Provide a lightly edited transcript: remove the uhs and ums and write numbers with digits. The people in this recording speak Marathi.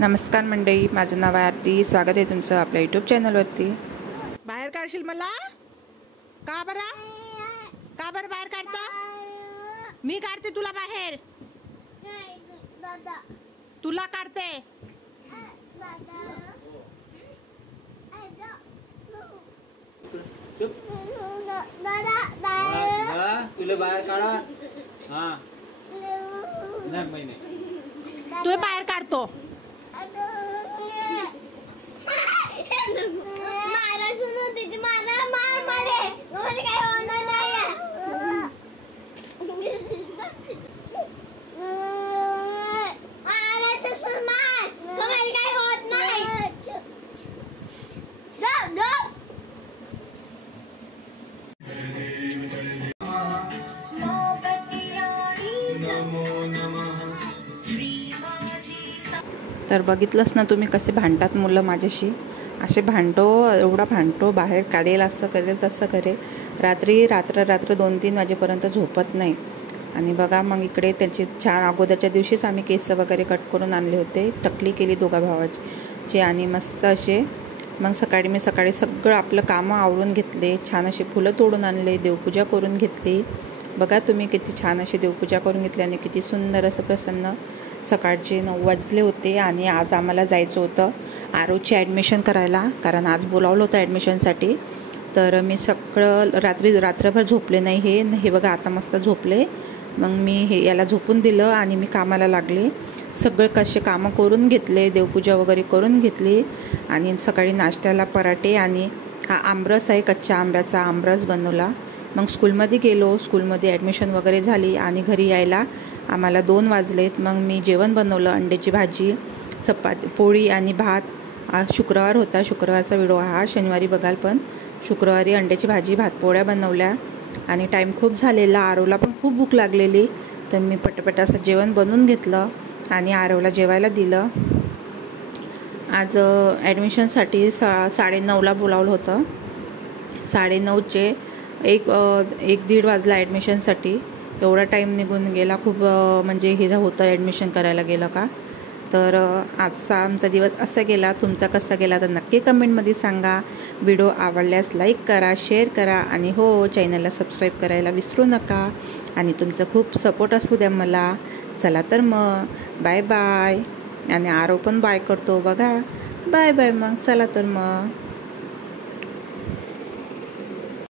नमस्कार मंडळी, माझं नाव आहे आरती। स्वागत आहे तुमचं आपल्या यूट्यूब चॅनलवरती। बाहेर काढशील मला? का बरं बाहेर काढतो? मी काढते तुला बाहेर। तुला काढते। तुला बाहेर काढा। हाँ नाही महिने तुला बाहेर काढतो। तर बघितलंस ना तुम्ही कसे भांडतात मुलं माझ्याशी। असे भांडतो, एवढा भांडतो, बाहेर काढेल, असं करेल तसं करेल। रात्र 2-3 वाजेपर्यंत झोपत नाही। आणि बघा मग इकडे त्यांची छान अगोदरच्या दिवशीच आम्ही केस वगैरे कट करून आणले होते, टकली केली दोघा भावाची आणि मस्त असे। मग सकाळी सगळं आपलं कामं आवरून घेतले, छान असे फुलं तोडून आणले, देवपूजा करून घेतली। बघा तुम्ही किती छान अशी देवपूजा करून घेतली आणि किती सुंदर असं प्रसन्न। सकाळचे 9 वाजले होते आणि आज आम्हाला जायचं होतं आरोची ॲडमिशन करायला, कारण आज बोलावलं होतं ॲडमिशनसाठी। तर मी सगळं रात्रभर झोपले नाही। हे बघा आता मस्त झोपले। मग मी याला झोपून दिलं आणि मी कामाला लागले। सगळे कसे कामं करून घेतले, देवपूजा वगैरे करून घेतली आणि सकाळी नाश्त्याला पराठे आणि हा आमरस आहे, कच्च्या आंब्याचा आमरस बनवला। मग स्कूलमध्ये गेलो, स्कूलमध्ये ॲडमिशन वगैरे झाली आणि घरी यायला आम्हाला 2 वाजलेत। मग मी जेवण बनवलं, अंड्याची भाजी, चपाती, पोळी आणि भात। शुक्रवार होता, शुक्रवारचा व्हिडिओ हा शनिवारी बघाल, पण शुक्रवारी अंड्याची भाजी, भात, पोळ्या बनवल्या आणि टाईम खूप झालेला, आरवला पण खूप भूक लागलेली। तर मी पटपट असं जेवण बनवून घेतलं आणि आरवला जेवायला दिलं। आज ॲडमिशनसाठी 9:30ला बोलावलं होतं। 9:30चे 1-1:30 वाजला ॲडमिशनसाठी। एवढा टाईम निघून गेला, खूप म्हणजे हे होतं ॲडमिशन करायला गेलं का। तर आजचा आमचा दिवस असा गेला। तुमचा कसा गेला तर नक्की कमेंटमध्ये सांगा। व्हिडिओ आवडल्यास लाईक करा, शेअर करा आणि हो, चॅनलला सबस्क्राईब करायला विसरू नका आणि तुमचं खूप सपोर्ट असू द्या मला। चला तर मग बाय बाय। आणि आरव पण बाय करतो बघा, बाय बाय। मग चला तर मग।